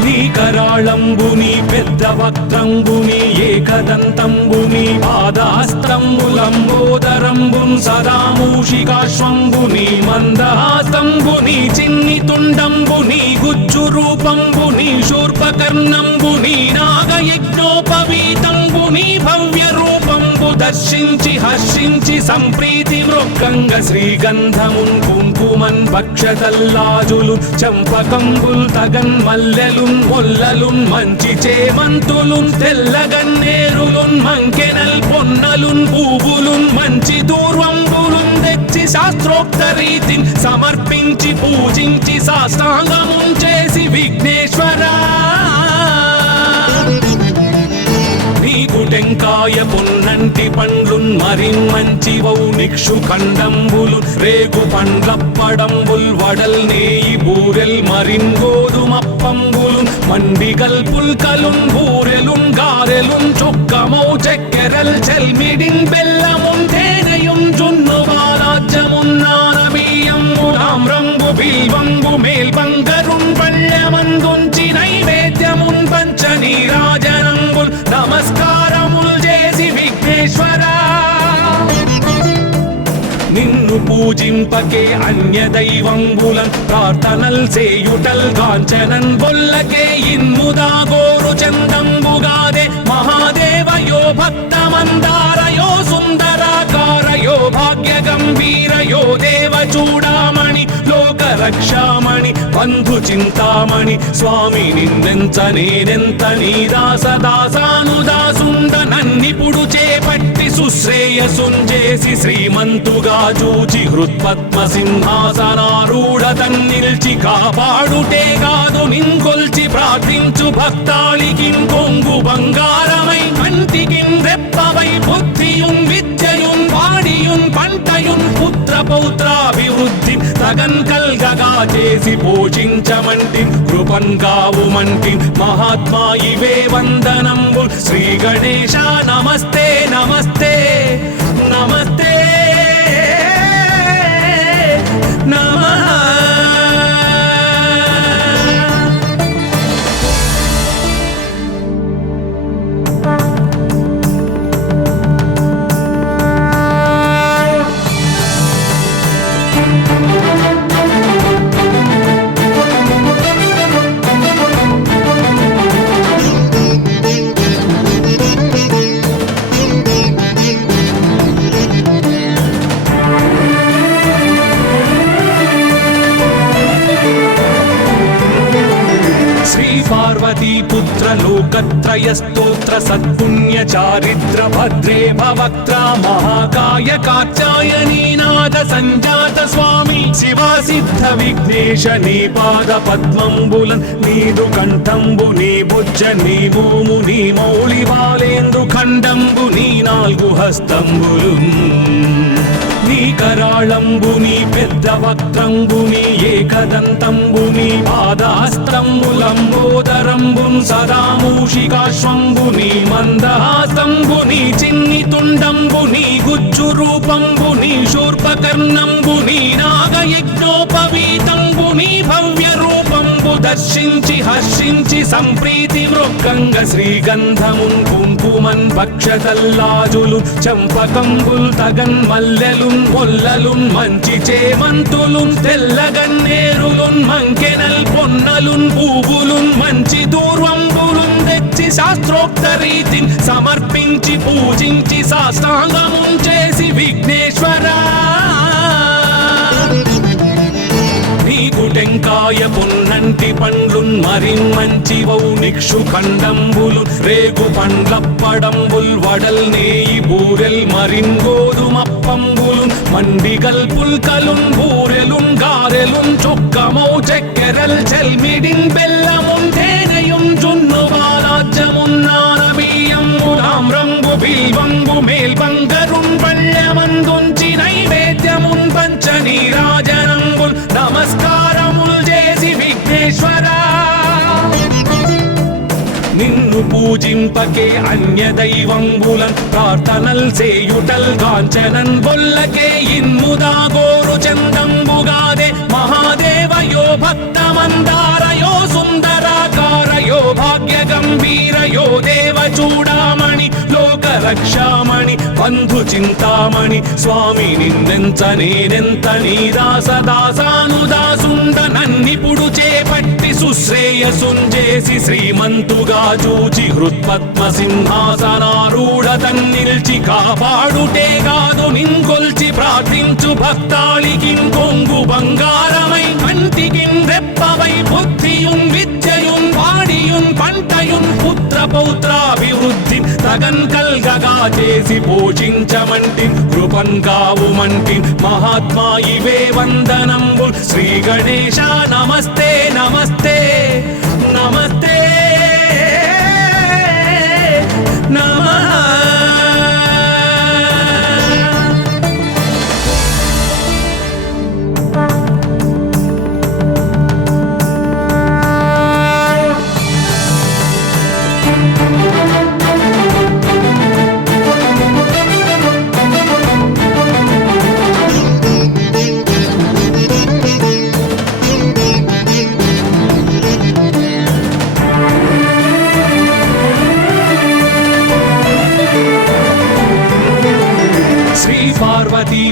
నీ కరాళంబుని పెద్ద వక్త్రంబుని ఏకదంతంబుని పాదాస్తంబులంబోదరంబున్ సదా మూషికాశ్వంబుని మందహాస్తంబుని చిన్ని తుండంబుని గుజ్జు రూపంబుని శూర్పకర్ణంబుని నాగయజ్ఞోపవీతంబుని భవ్య రూపంబు దర్శించి హర్షించి సంప్రీతి వృక్కంగ శ్రీగంధమున్ కుంకుమన్ భక్షతల్లాజులు చంపకంబుల్ తగన్ మల్లెలు మొల్లలున్ మంచి చేమంతులున్ తెల్లగన్నేరులున్ మంకెనల్ పొన్నలున్ పూవులున్ మంచి దూర్వంబులున్ తెచ్చి శాస్త్రోక్త రీతిని సమర్పించి పూజించి సాష్టాంగమున్ చేసి విఘ్నేశ్వరా నీకు టెంకాయ పొన్నంటి పండ్లున్ మరిన్ మంచి వౌ నిక్షు ఖండంబులు రేగు పండ్లప్పడంబుల్ వడల్ నేయి బూరెల్ మరిన్ గోధుమప్పంబులు మండిగల్ పుల్కలున్ బూరెలున్ గారెలున్ చొక్కమౌ చెక్కెరల్ చెల్మిడిన్ బెల్లమున్ తేనెయున్ జున్ను బాలాజ్యమున్ నానబియ్యంబులాం రంగు బిల్వంబు మేల్బంగరున్ పళ్ళమందుంచి నైవేద్యమున్ పంచ నీరాజనంబుల్ నమస్కారముల్ చేసి విఘ్నేశ్వరా నిన్ను పూజింపకే అన్య దైవంబులన్ ప్రార్థనల్ చేయుటల్ కాంచనన్ బొల్లకే ఇన్ముదా గోరు చందంబుగాదే మహాదేవయో భక్తమందారయో సుందరాకారయో భాగ్య గంభీరయో దేవ చూడామణి లోక రక్షామణి బంధు చింతామణి స్వామి నిన్నెంత నేనెంత నీ దాసదాసానుదాసుండ నన్నిపుడు చేపట్టి సుశ్రేయసుంజేసి శ్రీమంతుగా చూచి హృత్పద్మ సింహాసనారూఢ తన్నిల్చి కాపాడుటే కాదు నిన్కొల్చి ప్రార్థించు భక్తాళికి కొంగు బంగారమై కంటికి రెప్పవై బుద్ధియున్ విద్యయున్ వాడియున్ పంటయున్ పుత్ర పౌత్రాభివృద్ధి తగన్ కల్గగా చేసి పోషించమంటి కృపన్ కావుమంటి మహాత్మా ఇవే వందనంబు శ్రీ గణేశ నమస్తే నమస్తే నమస్తే నమః. పార్వతీ పుత్ర లోకత్రయ స్తోత్ర సత్పుణ్య చారిత్ర భద్రే భవక్త్ర మహాకాయ కాత్యాయనీనాథ సంజాత స్వామి శివా సిద్ధ విఘ్నేశ నీ పాద పద్మంబులన్ నీదు కంఠంబు నీ బొజ్జ నీ భూము నీ మౌళి బాలేందు ఖండంబు నీ నాలుగు హస్తంబులు నీ కరాళంబుని పెద్ద వక్త్రంబుని ఏకదంతంబుని పాదహస్తంబులంబోదరంబున్ సదా మూషికాశ్వంబుని మందహాసంబుని చిన్ని తుండంబుని గుజ్జు రూపంబుని శూర్పకర్ణంబుని నాగయజ్ఞోపవీతంబుని భవ్య రూపంబు దర్శించి హర్షించి సంప్రీతి మృక్కంగ శ్రీగంధమున్ కుంకుమన్ భక్షతల్లాజులు చంపకంబుల్ తగన్ మల్లెలున్ మొల్లలున్ మంచి చేమంతులున్ తెల్లగన్నేరులున్ మంకెనల్ పొన్నలున్ పూవులున్ మంచి దూర్వంబులున్ తెచ్చి శాస్త్రోక్త రీతిని సమర్పించి పూజించి సాష్టాంగమున్ చేసి విఘ్నేశ్వరా నీకు టెంకాయ పొన్నంటి పండ్లున్ మరిన్మంచివౌ నిక్షు ఖండంబులు రేగు పండ్లప్పడంబుల్ వడల్ నేయి బూరెల్ మరిన్ గోధుమప్పంబులు మండిగల్ పుల్కలున్ బూరెలున్ గారెలున్ చొక్కమౌ చెక్కెరల్ చెల్మిడిన్ బెల్లమున్ తేనెయున్ జున్ను బాలాజ్యమున్ నానబియ్యంబులామ్రంబు బిల్వంబు మేల్బంగరున్ పళ్ళమందుంచి నైవేద్యమున్ పంచ నీరాజనంబుల్ నమస్కారముల్ చేసి విఘ్నేశ్వరా నిన్ను పూజింపకే అన్య దైవంబులన్ ప్రార్థనల్ సేయుటల్ కాంచనన్ బొల్లకే ఇన్ముదా గోరు చందంబుగాదే మహాదేవయో భక్తమందారయో సుందరాకారయో భాగ్య గంభీరయో దేవ చూడామణి లోక రక్షామణి బంధు చింతామణి స్వామి నిన్నెంత నేనెంత నీ దాసదాసానుదాసుండ నన్నిపుడు చేపట్టి సుశ్రేయసుంజేసి శ్రీమంతుగా చూచి హృత్పద్మ సింహాసనారూఢ తన్నిల్చి కాపాడుటే కాదు నింకొల్చి ప్రార్థించు భక్తాళికిన్ కొంగు బంగారమై కంటికిన్ రెప్పవై బుద్ధియున్ విద్యయున్ వాడియున్ పంటయున్ పుత్ర పౌత్రాభివృద్ధి తగన్ కల్గగా చేసి పోషించమంటి కృపన్ కావుమంటి మహాత్మా ఇవే వందనంబు శ్రీ గణేశ నమస్తే నమస్తే నమస్తే నమః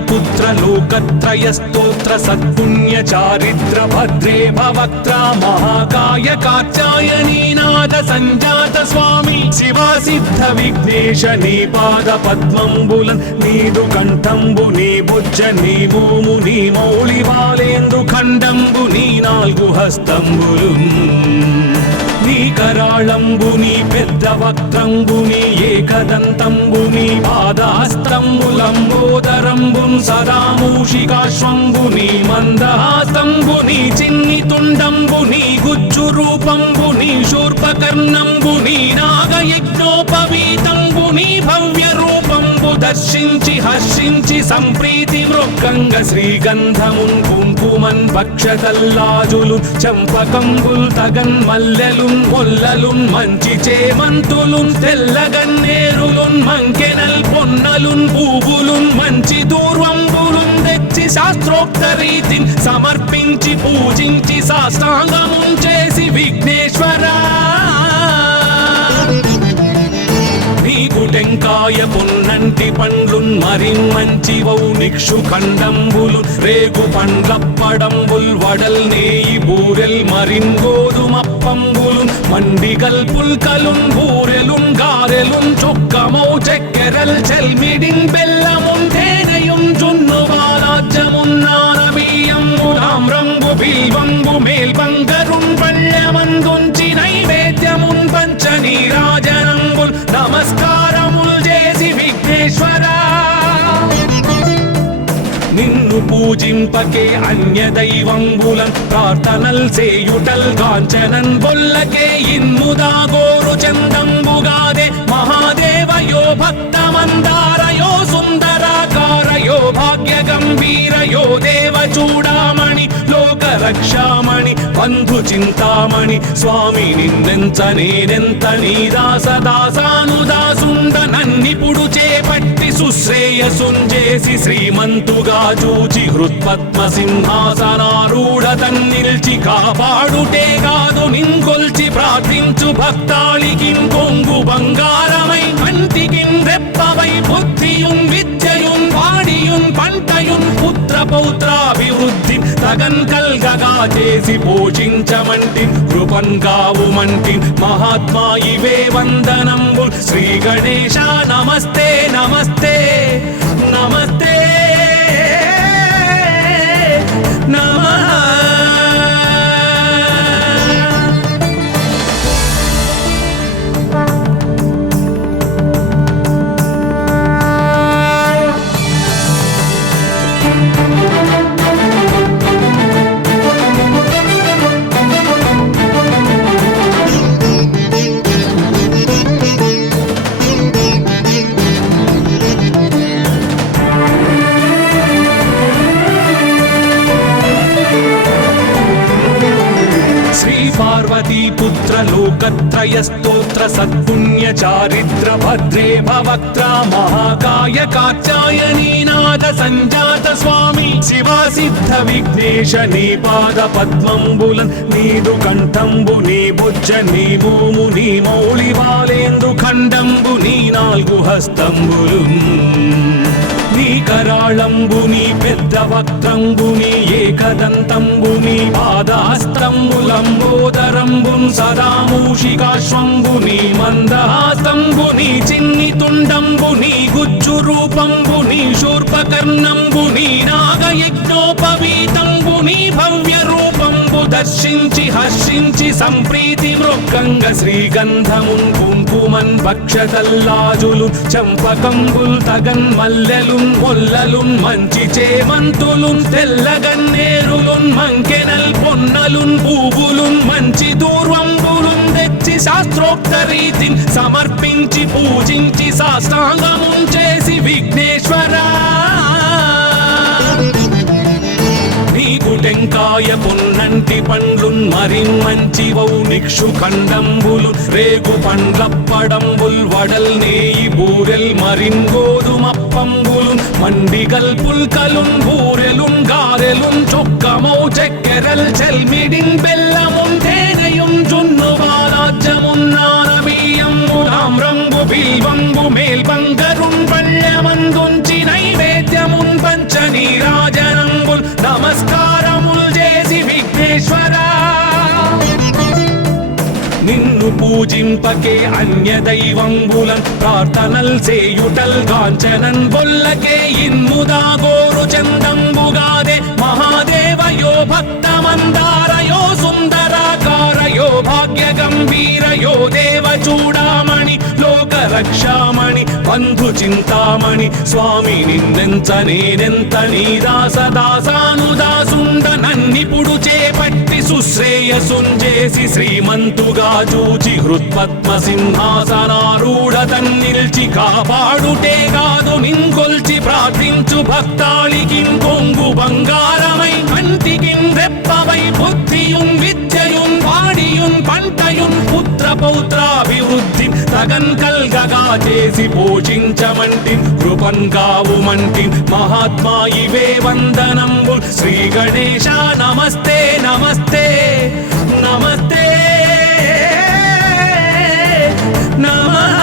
पुत्र लोकत्रय स्तोत्र सत्पुण्य चारित्र भद्रे भवक्त्रा महाकाय कात्यायनी नाद संजात स्वामी शिवा सिद्ध विघ्नेश नी पाद पद्मंबुलन नीदु कंठंबु नी बुज्ज नी भूमु नी मौळि बालेंदु खंडंबु नी नाल्गु हस्తంబులున్ నీ కరాళంబుని పెద్ద వక్త్రంబుని ఏకదంతంబుని పాదహస్తంబులంబోదరంబున్ సదా మూషికాశ్వంబుని మందహాసంబుని చిన్ని తుండంబుని గుజ్జు రూపంబుని శూర్పకర్ణంబుని నాగయజ్ఞోపవీతంబుని భవ్య రూపంబు దర్శించి హర్షించి సంప్రీతి మృక్కంగ శ్రీగంధమున్ కుంకుమన్ భక్షతల్లాజులు చంపకంబుల్ తగన్ మల్లెలున్ మొల్లలున్ మంచి చేమంతులున్ తెల్లగన్నేరులున్ మంకెనల్ పొన్నలున్ పూవులున్ మంచి దూర్వంబులున్ తెచ్చి శాస్త్రోక్త రీతిని సమర్పించి పూజించి సాష్టాంగమున్ చేసి విఘ్నేశ్వరా నీకు టెంకాయ పొన్నంటి పండ్లున్ మరిన్మంచివౌ నిక్షు ఖండంబులు రేగు పండ్లప్పడంబుల్ వడల్ నేయి బూరెల్ మరిన్ గోధుమప్పంబులు మండిగల్ పుల్కలున్ బూరెలున్ గారెలున్ చొక్కమౌ చెక్కెరల్ చెల్మిడిన్ బెల్లమున్ తేనెయున్ జున్ను బాలాజ్యమున్ నానబియ్యంబులామ్రంబు బిల్వంబు మేల్బంగరున్ పళ్ళమందుంచి నైవేద్యమున్ పంచ నీరాజనంబుల్ నమస్కారముల్ చేసి విఘ్నేశ్వరా నిన్ను పూజింపకే అన్య దైవంబులన్ ప్రార్థనల్ సేయుటల్ కాంచనన్ బొల్లకే ఇన్ముదా గోరు చందంబుగాదే మహాదేవయో భక్తమందారయో సుందరాకారయో భాగ్య గంభీరయో దేవ చూడామణి లోక రక్షామణి బంధు చింతామణి స్వామి నిన్నెంత నేనెంత నీ దాసదాసానుదాసుండ నన్నిపుడు చేపట్టి సుశ్రేయసుంజేసి శ్రీమంతుగా చూచి హృత్పద్మ సింహాసనారూఢ తన్నిల్చి కాపాడుటే కాదు నింకొల్చి ప్రార్థించు భక్తాళికిన్ కొంగు బంగారమై కంటికిన్ రెప్పవై బుద్ధియున్ విద్యయున్ వాడియున్ పంటయున్ పుత్ర పౌత్రాభివృద్ధి తగన్ కల్గగా చేసి పోషించమంటి కృపన్ కావుమంటి మహాత్మా ఇవే వందనంబు శ్రీ గణేశ నమస్తే నమస్తే నమస్తే నమః. పార్వతీపుత్ర లోకత్రయ స్తోత్ర సత్పుణ్య చారిత్ర భద్రే భవక్త్ర మహాకాయ కాత్యాయనీనాథ సంజాత స్వామి శివా సిద్ధ విఘ్నేశ నీ పాద పద్మంబులన్ నీదు కంఠంబు నీ బుజ్జ నీ భూము నీ మౌళి బాలేందు ఖండంబు నీ నాలుగు హస్తంబులు నీ కరాళంబుని పెద్ద వక్త్రంబుని ఏకదంతంబుని పాదాస్తంబులంబోదరంబున్ సదా మూషికాశ్వంబుని మందహాస్తంబుని చిన్ని తుండంబుని గుజ్జు రూపంబుని శూర్పకర్ణంబుని నాగయజ్ఞోపవీతంబుని భవ్య రూపంబు దర్శించి హర్షించి సంప్రీతి మృక్కంగ శ్రీగంధమున్ కుంకుమన్ భక్షతల్లాజులు చంపకంబుల్ తగన్ మల్లెలున్ మొల్లలున్ మంచి చేమంతులున్ తెల్లగన్నేరులున్ మంకెనల్ పొన్నలున్ పూవులున్ మంచి దూర్వంబులున్ తెచ్చి శాస్త్రోక్త రీతిని సమర్పించి పూజించి సాష్టాంగమున్ చేసి విఘ్నేశ్వరా నీకు టెంకాయ పొన్నంటి పండ్లున్ మరిన్ మంచివౌ నిక్షు ఖండంబులు రేగు పండ్లప్పడంబుల్ వడల్ నేయి బూరెల్ మరిన్ గోధుమప్పంబులు మండిగల్ పుల్కలున్ బూరెలున్ గారెలున్ చొక్కమౌ చెక్కెరల్ చెల్మిడిన్ బెల్లమున్ తేనెయున్ జున్ను బాలాజ్యమున్ నానబియ్యంబులాం రంగు బిల్వంబు మేల్బంగరున్ పళ్ళమందుంచి నైవేద్యమున్ పంచ నీరాజనంబుల్ నమస్కారముల్ చేసి విఘ్నేశ్వరా నిన్ను పూజింపకే అన్య దైవంబులన్ ప్రార్థనల్ సేయుటల్ కాంచనన్ బొల్లకే ఇన్ముదా గోరు చందంబుగాదే మహాదేవయో భక్తమందారయో సుందరాకారయో భాగ్య గంభీరయో దేవ చూడామణి లోక రక్షామణి బంధు చింతామణి స్వామి నిన్నెంత నేనెంత నీ దాసదాసానుదాసుండ నన్నిపుడు చేపట్టి సుశ్రేయసుంజేసి శ్రీమంతుగా చూచి హృత్పద్మ సింహాసనారూఢ తన్నిల్చి కాపాడుటే కాదు నింకొల్చి ప్రార్థించు భక్తాళికిన్ కొంగు బంగారమై కంటికిన్ రెప్పవై బుద్ధియున్ విద్యయున్ వాడియున్ పంటయున్ పుత్ర పౌత్రాభివృద్ధి తగన్ కల్గగా చేసి పోషించమంటి కృపన్ కావుమంటి మహాత్మా ఇవే వందనంబు శ్రీ గణేశ నమస్తే నమస్తే నమస్తే నమః.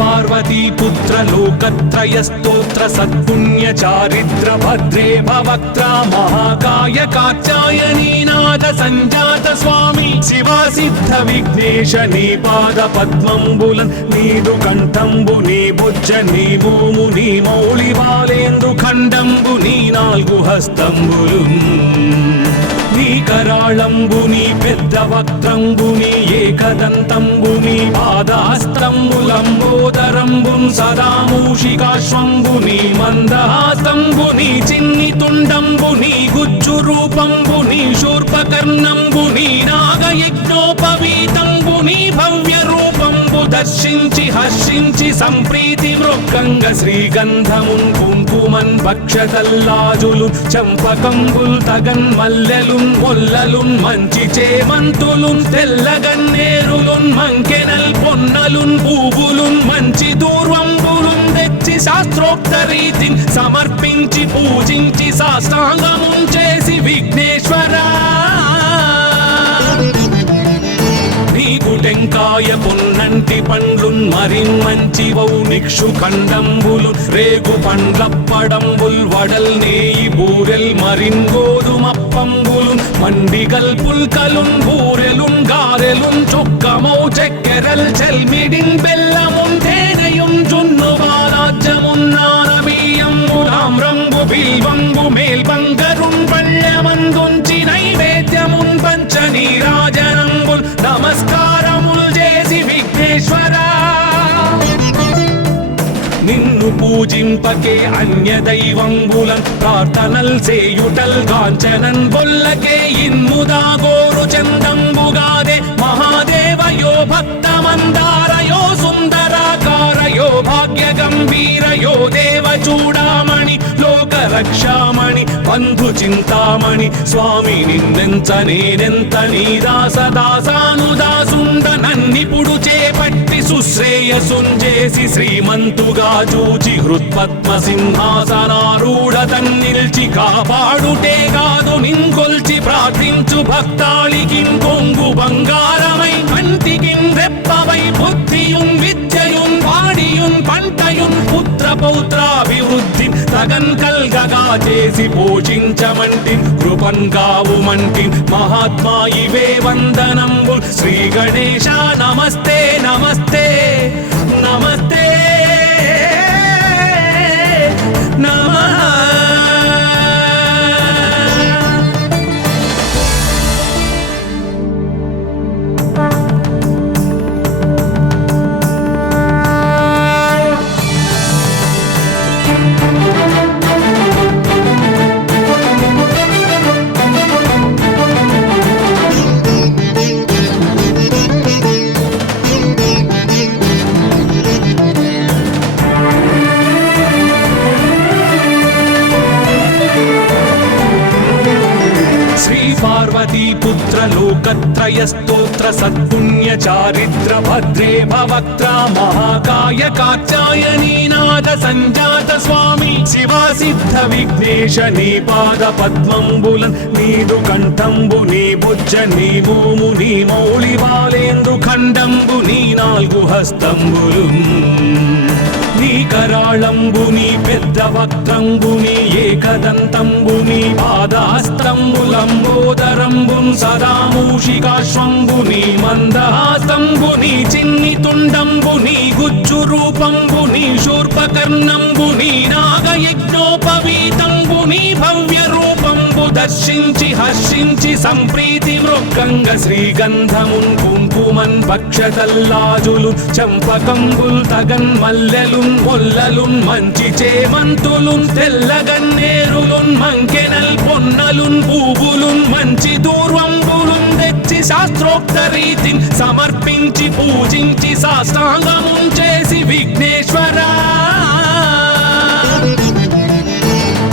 పార్వతీపుత్ర లోకత్రయ స్తోత్ర స్తోత్ర సత్పుణ్య చారిత్ర భద్రే భవక్త్రా మహాకాయ కాత్యాయనీ నాద సంజాత స్వామి శివ సిద్ధ విఘ్నేశ నీ పాద పద్మంబులన్ నీదు కంఠంబు నీ బుజ్జ నీ భూము నీ మౌళి బాలేందు ఖండంబు నీ నాలుగు హస్తంబులు నీ కరాళంబు నీ పెద్ద వక్త్రంబు నీ ఏకదంతంబు నీ పాదాస్తంబులంబోదరంబున్ సదా మూషికాశ్వంబు నీ మందహాస్తంబు నీ చిన్ని తుండంబు నీ గుజ్జు రూపంబు నీ శూర్పకర్ణంబు నీ నాగయజ్ఞోపవీతంబు నీ భవ్య రూపంబు దర్శించి హర్షించి సంప్రీతి మృక్కంగ శ్రీగంధమున్ కుంకుమన్ భక్షతల్లాజులు చంపకంబుల్ తగన్ మల్లెలున్ మొల్లలున్ మంచి చేమంతులున్ తెల్లగన్నేరులున్ మంకెనల్ పొన్నలున్ పూవులున్ మంచి దూర్వంబులున్ తెచ్చి శాస్త్రోక్త రీతిని సమర్పించి పూజించి సాష్టాంగమున్ చేసి విఘ్నేశ్వరా నీకు టెంకాయ పొన్నంటి పండ్లున్ మరిన్ మంచివౌ నిక్షు ఖండంబులు రేగు పండ్లప్పడంబుల్ వడల్ నేయి బూరెల్ మరిన్ గోధుమప్పంబులు మండిగల్ పుల్కలున్ బూరెలున్ గారెలున్ చొక్కమౌ చెక్కెరల్ చెల్మిడిన్ బెల్లమున్ తేనెయున్ జున్ను బాలాజ్యమున్ నానబియ్యంబులామ్రంబు బిల్వంబు మేల్బంగరున్ పళ్ళమందుంచి నైవేద్యమున్ పంచ నీరాజనంబుల్ నమస్కారముల్ చేసి విఘ్నేశ్వరా నిన్ను పూజింపకే అన్య దైవంబులన్ ప్రార్థనల్ సేయుటల్ కాంచనన్ బొల్లకే ఇన్ముదా గోరు చందంబుగాదే మహాదేవయో భక్తమందారయో సుందరాకారయో భాగ్య గంభీరయో దేవ చూడామణి లోక రక్షామణి బంధు చింతామణి స్వామి నిన్నెంత నేనెంత నీ దాసదాసానుదాసుండ నన్నిపుడు చేపట్టి సుశ్రేయసుంజేసి శ్రీమంతుగా చూచి హృత్పద్మ సింహాసనారూఢ తన్నిల్చి కాపాడుటే కాదు నింకొల్చి ప్రార్థించు భక్తాళికిన్ కొంగు బంగారమై కంటికిన్ రెప్పవై బుద్ధియున్ విద్యయున్ వాడియున్ పంటయున్ పుత్ర పౌత్రాభివృద్ధి తగన్ కల్గగా చేసి పోషించమంటి కృపన్ కావుమంటి మహాత్మా ఇవే వందనంబు శ్రీ గణేశ నమస్తే నమస్తే నమస్తే నమః పార్వతీపుత్ర లోకత్రయ స్తోత్ర సత్పుణ్య చారిత్ర భద్రే భవక్త్రా మహాకాయ కాత్యాయనీ నాద సంజాత స్వామి శివ సిద్ధ విఘ్నేశ నీ పాద పద్మంబులన్ నీదు కంఠంబు నీ బుజ్జ నీ భూము నీ మౌళి బాలేందు ఖండంబు నీ నాలుగు హస్తంబులు నీ కరాళంబు నీ పెద్ద వక్త్రంబు నీ ఏకదంతంబు నీ పాదాస్తంబులంబోదరంబున్ సదా మూషికాశ్వంబు నీ మందహాస్తంబు నీ చిన్ని తుండంబు నీ గుజ్జు రూపంబు నీ శూర్పకర్ణంబు నీ నాగయజ్ఞోపవీతంబు నీ భవ్య రూపంబు దర్శించి హర్షించి సంప్రీతి మృక్కంగ శ్రీగంధమున్ కుంకుమన్ భక్షతల్లాజులు చంపకంబుల్ తగన్ మల్లెలున్ మొల్లలున్ మంచి చేమంతులున్ తెల్లగన్నేరులున్ మంకెనల్ పొన్నలున్ పూవులున్ మంచి దూర్వంబులున్ తెచ్చి శాస్త్రోక్త రీతిని సమర్పించి పూజించి సాష్టాంగమున్ చేసి విఘ్నేశ్వరా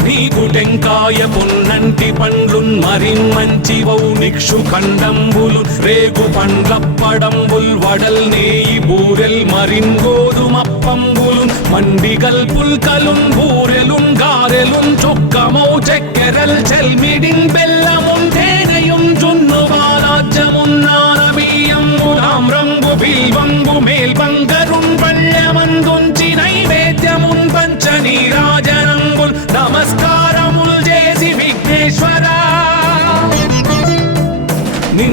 నీకు టెంకాయ పొన్నంటి పండ్లున్ మరిన్ మంచివౌ నిక్షు ఖండంబులు రేగు పండ్లప్పడంబుల్ వడల్ నేయి బూరెల్ మరిన్ గోధుమప్పంబులు మండిగల్ పుల్కలున్ బూరెలున్ గారెలున్ చొక్కమౌ చెక్కెరల్ చెల్మిడిన్ బెల్లమున్ తేనెయున్ జున్ను బాలాజ్యమున్ నానబియ్యంబులామ్రంబు బిల్వంబు మేల్బంగరున్ పళ్ళమందుంచి నైవేద్యమున్ పంచ నీరాజ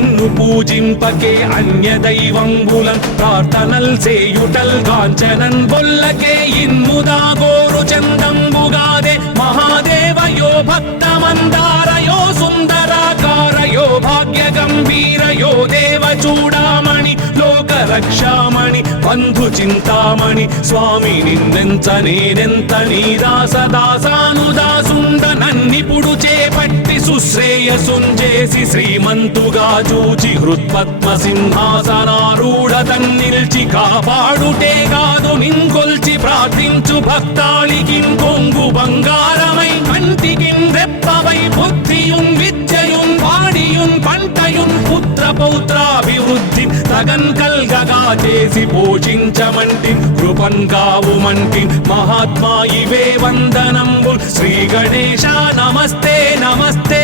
నిన్ను పూజింపకే అన్య దైవంబులన్ ప్రార్థనల్ సేయుటల్ కాంచనన్ బొల్లకే ఇన్ముదా గోరు చందంబుగాదే మహాదేవయో భక్తమందారయో సుందరాకారయో భాగ్య గంభీరయో దేవ చూడామణి లోక రక్షామణి బంధు చింతామణి స్వామి నిన్నెంత నేనెంత నీ దాసదాసానుదాసుండ నన్నిపుడు చేపట్టి సుశ్రేయసుంజేసి శ్రీమంతుగా చూచి హృత్పద్మ సింహాసనారూఢ తన్నిల్చి కాపాడుటే కాదు నింకొల్చి ప్రార్థించు భక్తాళికిం కొంగు బంగారమై కంటికిం రెప్పవై బుద్ధియుం విద్యయుం వాడియుం పంటయుం పుత్ర పౌత్రాభివృద్ధి తగన్ కల్గగా చేసి పోషించమంటి కృపన్ కావుమంటి మహాత్మా ఇవే వందనంబుల్ శ్రీ గణేశ నమస్తే నమస్తే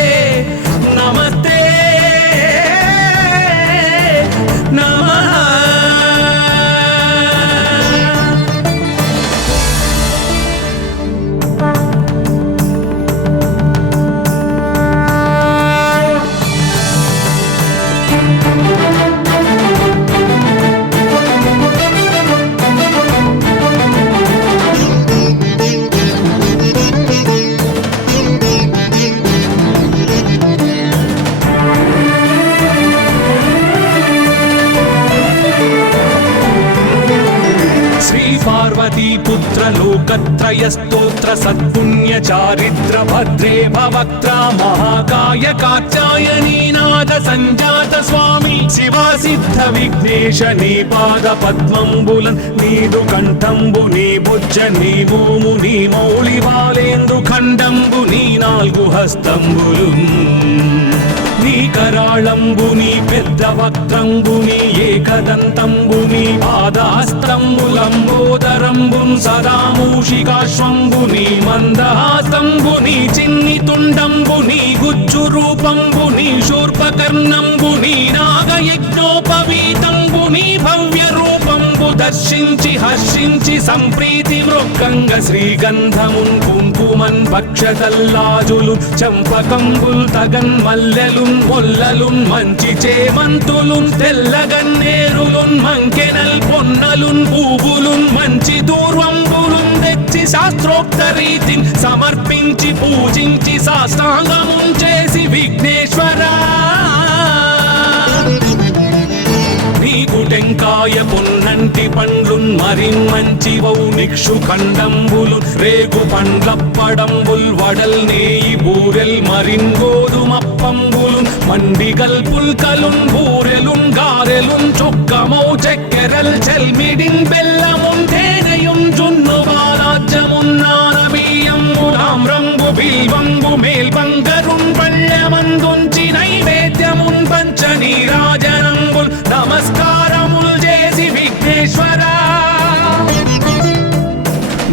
నమస్తే నమః. पार्वतीपुत्र लोकत्रयस्तोत्र सत्पुण्य चारित्र भद्रे भवक्त्रा महाकाय कात्यायनीनाथ संजात स्वामी शिवा सिद्ध विघ्नेश नी पाद पद्मंबुलन् नीदु कंठंबु नी बुज्ज नी भूमु नी मौళి బాలేందు ఖండంబు నీ నాలుగు హస్తంబులున్ నీ కరాళంబుని పెద్ద వక్త్రంబుని ఏకదంతంబుని పాదాస్తంబులంబోదరంబున్ సదా మూషికాశ్వంబుని మందహాసంబుని చిన్ని తుండంబుని గుజ్జు రూపంబుని శూర్పకర్ణంబుని నాగయజ్ఞోపవీతంబుని భవ్య రూపంబు దర్శించి హర్షించి సంప్రీతి మృక్కంగ శ్రీగంధమున్ కుంకుమన్ భక్షతల్లాజులు చంపకంబుల్ తగన్ మల్లెలు మొల్లలున్ మంచి చేమంతులున్ తెల్లగన్నేరులున్ మంకెనల్ పొన్నలున్ పూవులున్ మంచి దూర్వంబులున్ తెచ్చి శాస్త్రోక్త రీతిని సమర్పించి పూజించి సాష్టాంగమున్ చేసి విఘ్నేశ్వరా నీకు టెంకాయ పొన్నంటి పండ్లున్ మరిన్ మంచివౌ నిక్షు ఖండంబులు రేగు పండ్లప్పడంబుల్ వడల్ నేయి బూరెల్ మరిన్ గోధుమప్పంబులు మండిగల్ పుల్కలున్ బూరెలున్ గారెలున్ చొక్కమౌ చక్కెరల్ చెల్మిడిన్ బెల్లమున్ తేనెయున్ జున్ను బాలాజ్యమున్ నానబియ్యంబు తామ్రంబు బిల్వంబు మేల్బంగరున్ పళ్ళమందుంచి నైవేద్యమున్ పంచ నీరాజనంబుల్ నమస్కారముల్ చేసి విఘ్నేశ్వరా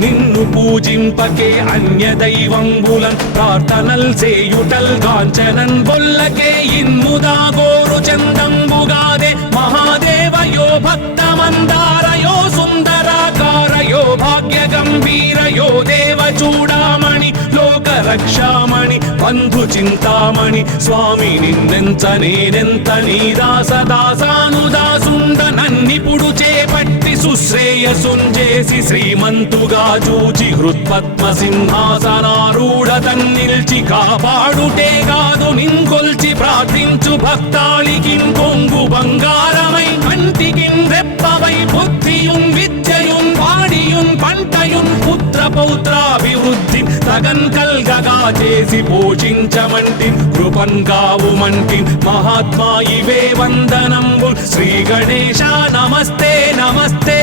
నిన్ను పూజింపకే అన్య దైవంబులన్ ప్రార్థనల్ సేయుటల్ కాంచనన్ బొల్లకే ఇన్ముదా గోరు చందంబుగాదే మహాదేవయో భక్తమందారయో సుందరాకారయో భాగ్య గంభీరయో దేవ చూడామణి లోక రక్షామణి బంధు చింతామణి స్వామి నిన్నెంత నేనెంత నీ దాసదాసానుదాసుండ నన్నిపుడు చేపట్టి సుశ్రేయసుంజేసి శ్రీమంతుగా చూచి హృత్పద్మ సింహాసనారూఢ తన్నిల్చి కాపాడుటే కాదు నింకొల్చి ప్రార్థించు భక్తాళికిం కొంగు బంగారమై కంటికిం రెప్పవై బుద్ధియుం విద్యయుం వాడియుం పంటయుం పుత్ర పౌత్రాభివృద్ధి తగన్ కల్గగా చేసి పోషించమంటి కృపన్ కావుమంటి మహాత్మా ఇవే వందనంబుల్ శ్రీ గణేశ నమస్తే నమస్తే